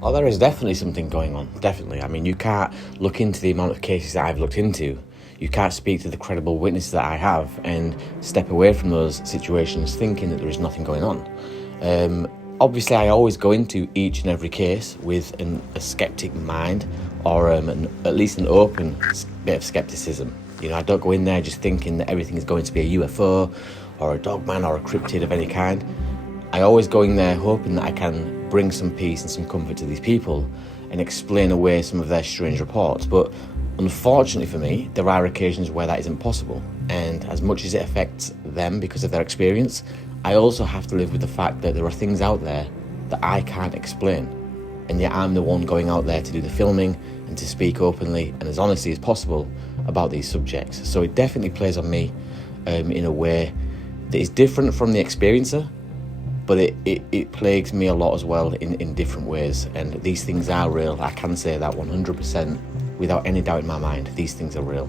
Oh, there is definitely something going on, definitely. I mean, you can't look into the amount of cases that I've looked into. You can't speak to the credible witnesses that I have and step away from those situations thinking that there is nothing going on. Obviously, I always go into each and every case with a skeptic mind, or at least an open bit of skepticism. You know, I don't go in there just thinking that everything is going to be a UFO or a dogman or a cryptid of any kind. I always go in there hoping that I can bring some peace and some comfort to these people and explain away some of their strange reports. But unfortunately for me, there are occasions where that isn't possible. And as much as it affects them because of their experience, I also have to live with the fact that there are things out there that I can't explain. And yet I'm the one going out there to do the filming and to speak openly and as honestly as possible about these subjects. So it definitely plays on me in a way that is different from the experiencer, but it plagues me a lot as well in different ways. And these things are real. I can say that 100% without any doubt in my mind. These things are real.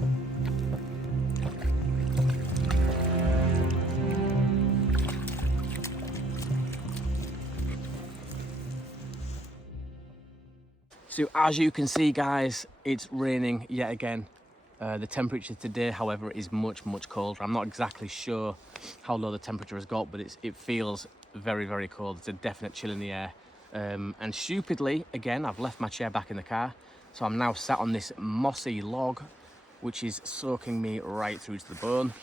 So as you can see, guys, it's raining yet again. The temperature today, however, is much colder. I'm not exactly sure how low the temperature has got, but it feels very cold. It's a definite chill in the air. And stupidly, again, I've left my chair back in the car, so I'm now sat on this mossy log, which is soaking me right through to the bone.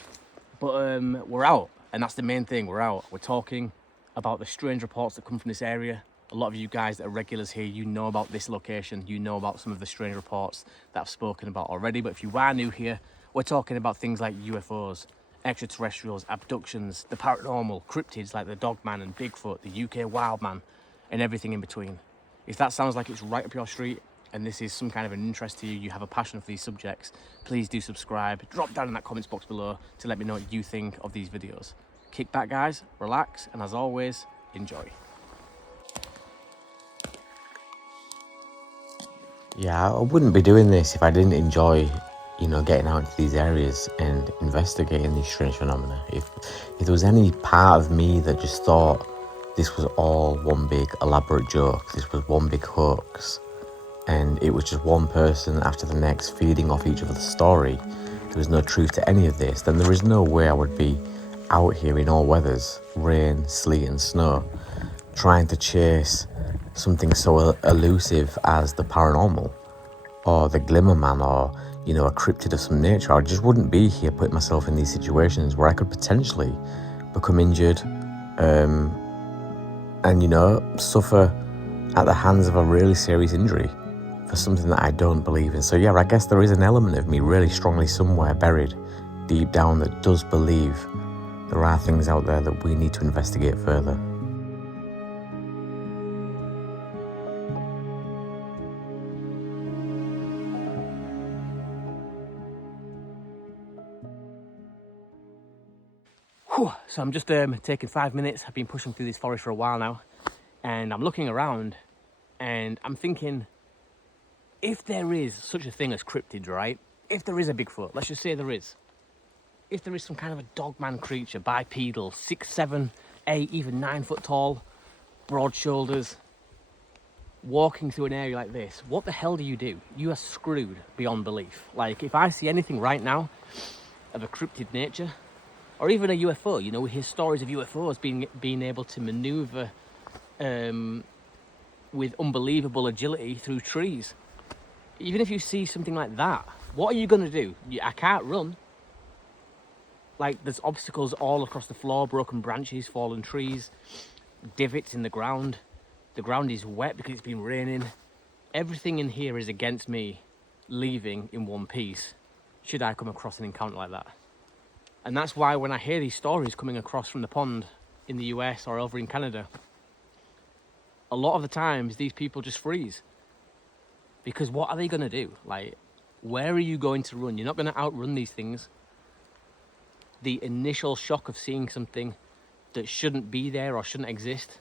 But we're out, and that's the main thing. We're out. We're talking about the strange reports that come from this area. A lot of you guys that are regulars here, you know about this location, you know about some of the strange reports that I've spoken about already. But if you are new here, we're talking about things like UFOs, extraterrestrials, abductions, the paranormal, cryptids like the Dogman and Bigfoot, the UK Wildman, and everything in between. If that sounds like it's right up your street and this is some kind of an interest to you, you have a passion for these subjects, please do subscribe. Drop down in that comments box below to let me know what you think of these videos. Kick back, guys, relax, and as always, enjoy. Yeah, I wouldn't be doing this if I didn't enjoy, you know, getting out into these areas and investigating these strange phenomena. If there was any part of me that just thought this was all one big elaborate joke, this was one big hoax, and it was just one person after the next feeding off each other's story, there was no truth to any of this, then there is no way I would be out here in all weathers, rain, sleet and snow, trying to chase something so elusive as the paranormal or the glimmer man or, you know, a cryptid of some nature. I just wouldn't be here putting myself in these situations where I could potentially become injured and, you know, suffer at the hands of a really serious injury for something that I don't believe in. So yeah, I guess there is an element of me really strongly somewhere buried deep down that does believe there are things out there that we need to investigate further. So I'm just taking 5 minutes. I've been pushing through this forest for a while now, and I'm looking around and I'm thinking, if there is such a thing as cryptids, right? If there is a Bigfoot, let's just say there is. If there is some kind of a dogman creature, bipedal, 6, 7, 8, even 9 foot tall, broad shoulders, walking through an area like this, what the hell do? You are screwed beyond belief. Like, if I see anything right now of a cryptid nature, or even a UFO, you know, we hear stories of UFOs being able to maneuver with unbelievable agility through trees. Even if you see something like that, what are you going to do? I can't run. Like, there's obstacles all across the floor, broken branches, fallen trees, divots in the ground. The ground is wet because it's been raining. Everything in here is against me leaving in one piece should I come across an encounter like that. And that's why when I hear these stories coming across from the pond in the US or over in Canada, a lot of the times these people just freeze. Because what are they going to do? Like, where are you going to run? You're not going to outrun these things. The initial shock of seeing something that shouldn't be there or shouldn't exist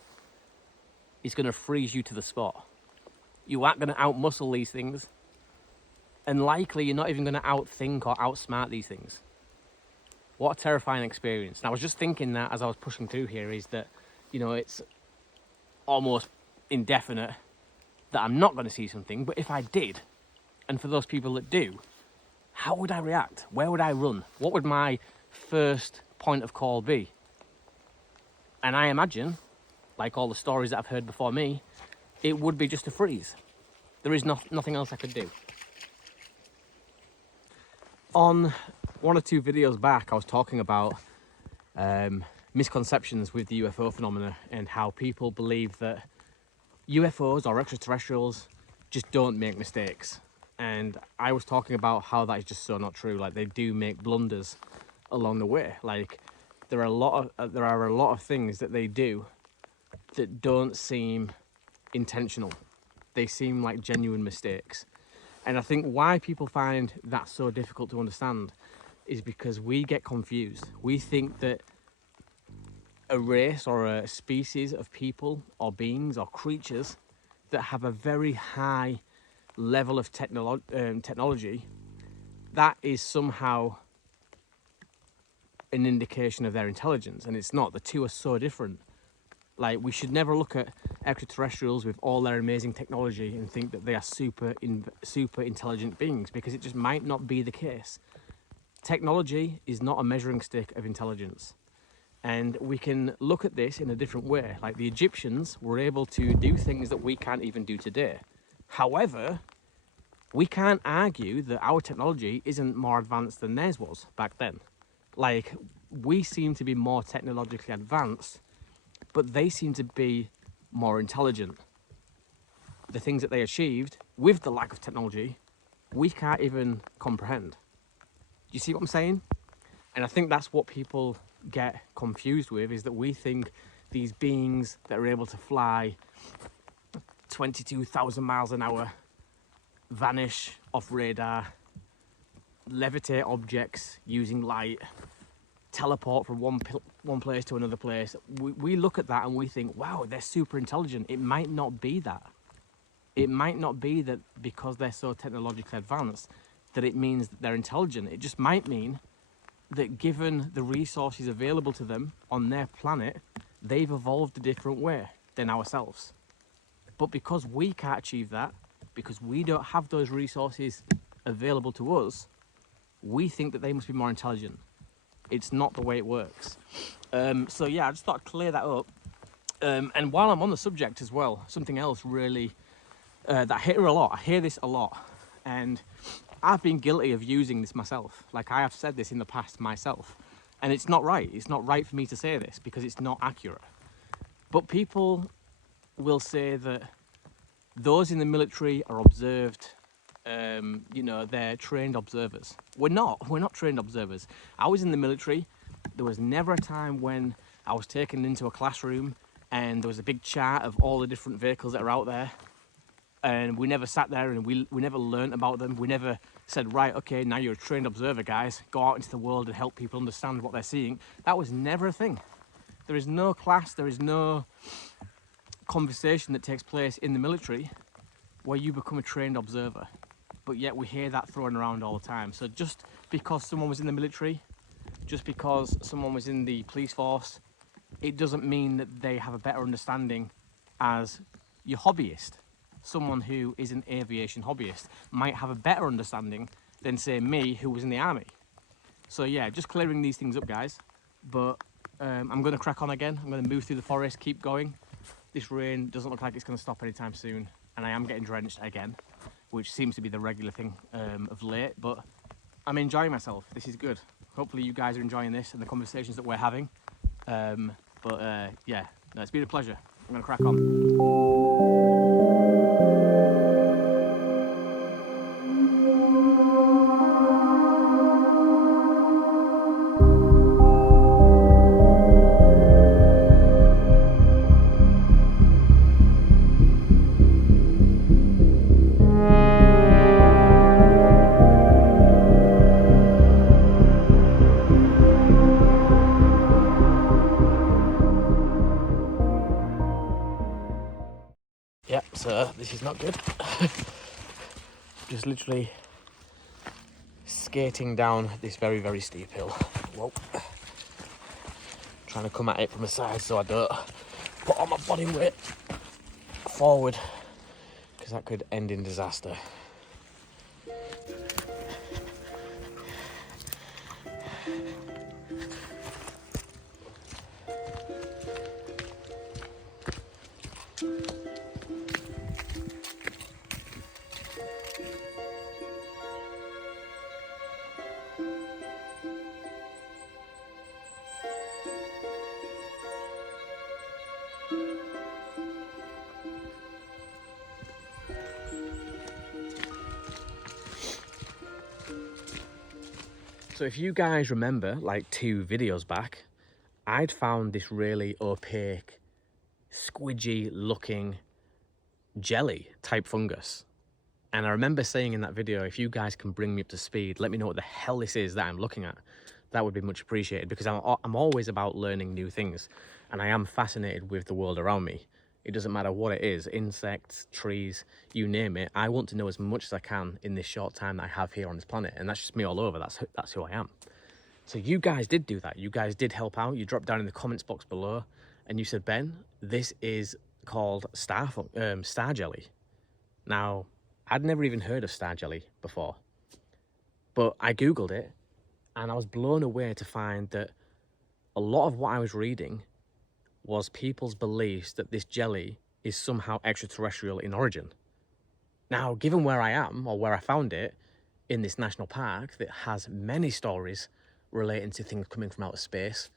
is going to freeze you to the spot. You aren't going to outmuscle these things. And likely you're not even going to outthink or outsmart these things. What a terrifying experience. And I was just thinking that as I was pushing through here is that, you know, it's almost indefinite that I'm not going to see something, but if I did, and for those people that do, how would I react? Where would I run? What would my first point of call be? And I imagine, like all the stories that I've heard before me, it would be just to freeze. There is nothing else I could do. On one or two videos back, I was talking about misconceptions with the UFO phenomena and how people believe that UFOs or extraterrestrials just don't make mistakes. And I was talking about how that is just so not true. Like, they do make blunders along the way. Like, there are a lot of things that they do that don't seem intentional. They seem like genuine mistakes. And I think why people find that so difficult to understand is because we get confused. We think that a race or a species of people or beings or creatures that have a very high level of technology, that is somehow an indication of their intelligence, and it's not. The two are so different. Like, we should never look at extraterrestrials with all their amazing technology and think that they are super intelligent beings, because it just might not be the case. Technology is not a measuring stick of intelligence. And we can look at this in a different way. Like, the Egyptians were able to do things that we can't even do today. However, we can't argue that our technology isn't more advanced than theirs was back then. Like, we seem to be more technologically advanced, but they seem to be more intelligent. The things that they achieved with the lack of technology, we can't even comprehend. Do you see what I'm saying? And I think that's what people get confused with, is that we think these beings that are able to fly 22,000 miles an hour, vanish off radar, levitate objects using light, teleport from one place to another place. We look at that and we think, wow, they're super intelligent. It might not be that. It might not be that because they're so technologically advanced that it means that they're intelligent. It just might mean that given the resources available to them on their planet, they've evolved a different way than ourselves. But because we can't achieve that, because we don't have those resources available to us, we think that they must be more intelligent. It's not the way it works. So yeah, I just thought I'd clear that up. And while I'm on the subject as well, something else really that I hear a lot. I hear this a lot, and I've been guilty of using this myself. Like, I have said this in the past myself, and it's not right. It's not right for me to say this because it's not accurate. But people will say that those in the military are observed. You know, they're trained observers. We're not trained observers. I was in the military. There was never a time when I was taken into a classroom and there was a big chart of all the different vehicles that are out there, and we never sat there and we never learnt about them. We never said, right, okay, now you're a trained observer, guys, go out into the world and help people understand what they're seeing. That was never a thing. There is no class, there is no conversation that takes place in the military where you become a trained observer. But yet we hear that thrown around all the time. So just because someone was in the military, just because someone was in the police force, it doesn't mean that they have a better understanding as your hobbyist. Someone who is an aviation hobbyist might have a better understanding than, say, me, who was in the army. So yeah, just clearing these things up, guys. But I'm going to crack on again. I'm going to move through the forest, keep going. This rain doesn't look like it's going to stop anytime soon, and I am getting drenched again, which seems to be the regular thing of late, but I'm enjoying myself. This is good. Hopefully you guys are enjoying this and the conversations that we're having. Yeah, no, it's been a pleasure. I'm going to crack on. Yep, so this is not good. Just literally skating down this very, very steep hill. Whoa. Trying to come at it from the side so I don't put all my body weight forward, because that could end in disaster. So if you guys remember, like 2 videos back, I'd found this really opaque, squidgy looking jelly type fungus. And I remember saying in that video, if you guys can bring me up to speed, let me know what the hell this is that I'm looking at. That would be much appreciated, because I'm always about learning new things, and I am fascinated with the world around me. It doesn't matter what it is, insects, trees, you name it. I want to know as much as I can in this short time that I have here on this planet, and that's just me all over. That's who I am. So you guys did do that. You guys did help out. You dropped down in the comments box below and you said, Ben, this is called star jelly. Now, I'd never even heard of star jelly before, but I Googled it and I was blown away to find that a lot of what I was reading was people's beliefs that this jelly is somehow extraterrestrial in origin. Now, given where I am, or where I found it, in this national park that has many stories relating to things coming from outer space,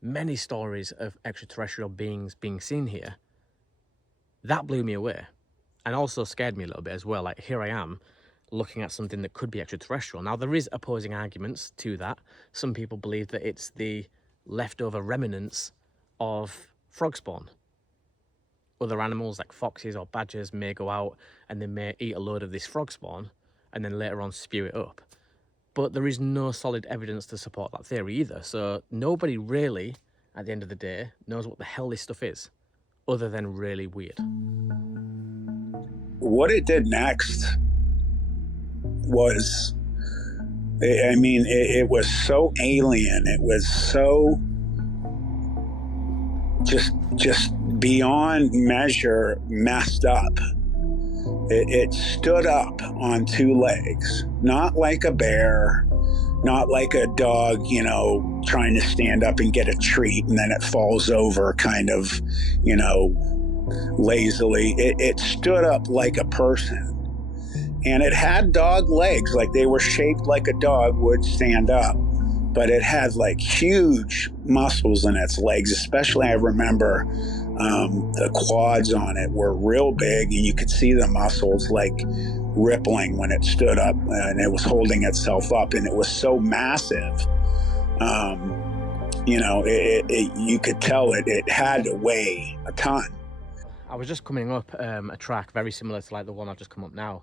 many stories of extraterrestrial beings being seen here, that blew me away. And also scared me a little bit as well. Like, here I am, looking at something that could be extraterrestrial. Now, there is opposing arguments to that. Some people believe that it's the leftover remnants of frog spawn. Other animals like foxes or badgers may go out and they may eat a load of this frog spawn and then later on spew it up. But there is no solid evidence to support that theory either. So nobody really, at the end of the day, knows what the hell this stuff is, other than really weird. What it did next was, I mean, it was so alien. It was so just beyond measure messed up. It stood up on 2 legs, not like a bear, not like a dog, you know, trying to stand up and get a treat and then it falls over kind of, you know, lazily. It stood up like a person. And it had dog legs, like they were shaped like a dog would stand up. But it had like huge muscles in its legs, especially I remember the quads on it were real big and you could see the muscles like rippling when it stood up and it was holding itself up, and it was so massive. You know, you could tell it had to weigh a ton. I was just coming up a track very similar to like the one I've just come up now,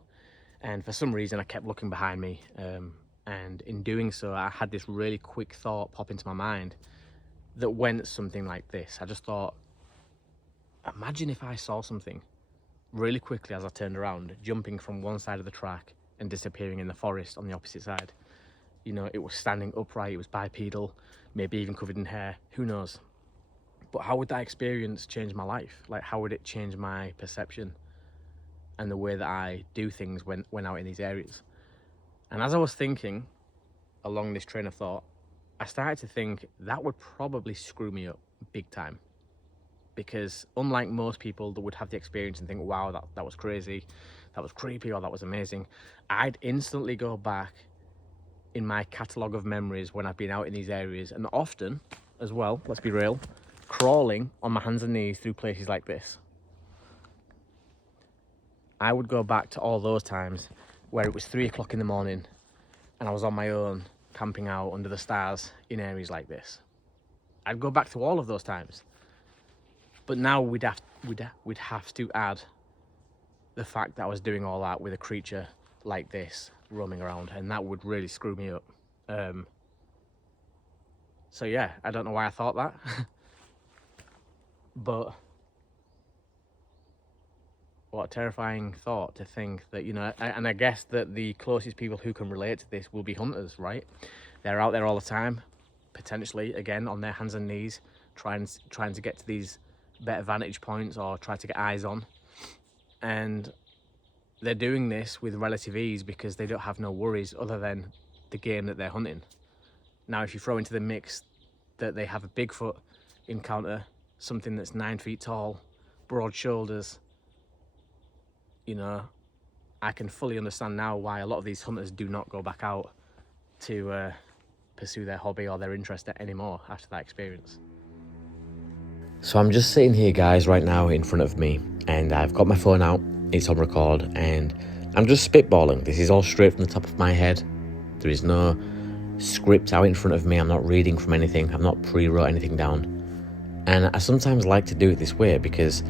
and for some reason I kept looking behind me, and in doing so I had this really quick thought pop into my mind that went something like this. I just thought, imagine if I saw something really quickly as I turned around, jumping from one side of the track and disappearing in the forest on the opposite side. You know, it was standing upright, it was bipedal, maybe even covered in hair, who knows. But how would that experience change my life? Like, how would it change my perception and the way that I do things when out in these areas? And as I was thinking along this train of thought, I started to think that would probably screw me up big time. Because unlike most people that would have the experience and think, wow, that was crazy, that was creepy, or that was amazing, I'd instantly go back in my catalogue of memories when I've been out in these areas, and often as well, let's be real, crawling on my hands and knees through places like this. I would go back to all those times where it was 3 o'clock in the morning and I was on my own camping out under the stars in areas like this. I'd go back to all of those times. But now we'd have to add the fact that I was doing all that with a creature like this roaming around, and that would really screw me up. So yeah, I don't know why I thought that. But what a terrifying thought to think that, you know, and I guess that the closest people who can relate to this will be hunters, right? They're out there all the time, potentially, again, on their hands and knees, trying to get to these better vantage points or try to get eyes on. And they're doing this with relative ease because they don't have no worries other than the game that they're hunting. Now, if you throw into the mix that they have a Bigfoot encounter, something that's 9 feet tall, broad shoulders, you know, I can fully understand now why a lot of these hunters do not go back out to pursue their hobby or their interest anymore after that experience. So I'm just sitting here, guys, right now in front of me, and I've got my phone out, it's on record, and I'm just spitballing. This is all straight from the top of my head. There is no script out in front of me. I'm not reading from anything. I've not pre-wrote anything down. And I sometimes like to do it this way because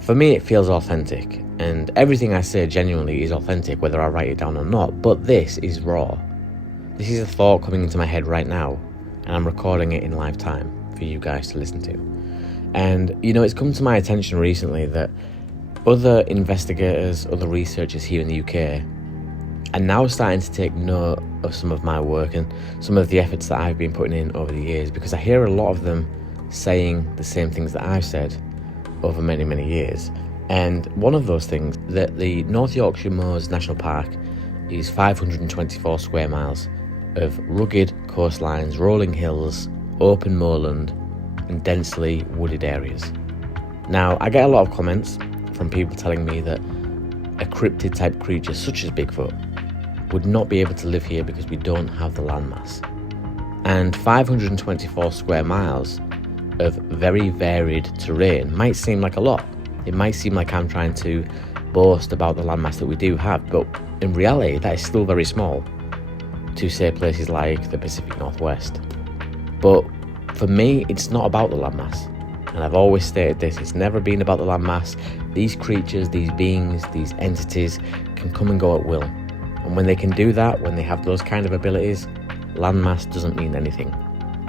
for me it feels authentic, and everything I say genuinely is authentic whether I write it down or not. But this is raw. This is a thought coming into my head right now, and I'm recording it in live time for you guys to listen to. And you know, it's come to my attention recently that other investigators, other researchers here in the UK are now starting to take note of some of my work and some of the efforts that I've been putting in over the years, because I hear a lot of them saying the same things that I've said over many, many years. And one of those things, that the North Yorkshire Moors National Park is 524 square miles of rugged coastlines, rolling hills, open moorland and densely wooded areas. Now, I get a lot of comments from people telling me that a cryptid type creature such as Bigfoot would not be able to live here because we don't have the landmass. And 524 square miles of very varied terrain might seem like a lot. It might seem like I'm trying to boast about the landmass that we do have, but in reality that is still very small to say places like the Pacific Northwest. But for me, it's not about the landmass. And I've always stated this, it's never been about the landmass. These creatures, these beings, these entities can come and go at will. And when they can do that, when they have those kind of abilities, landmass doesn't mean anything.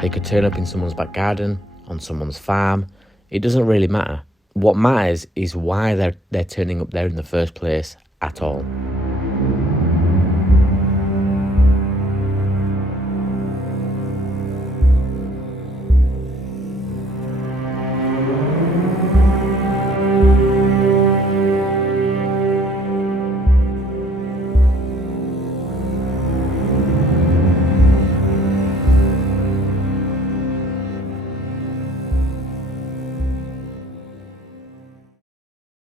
They could turn up in someone's back garden, on someone's farm. It doesn't really matter. What matters is why they're turning up there in the first place at all.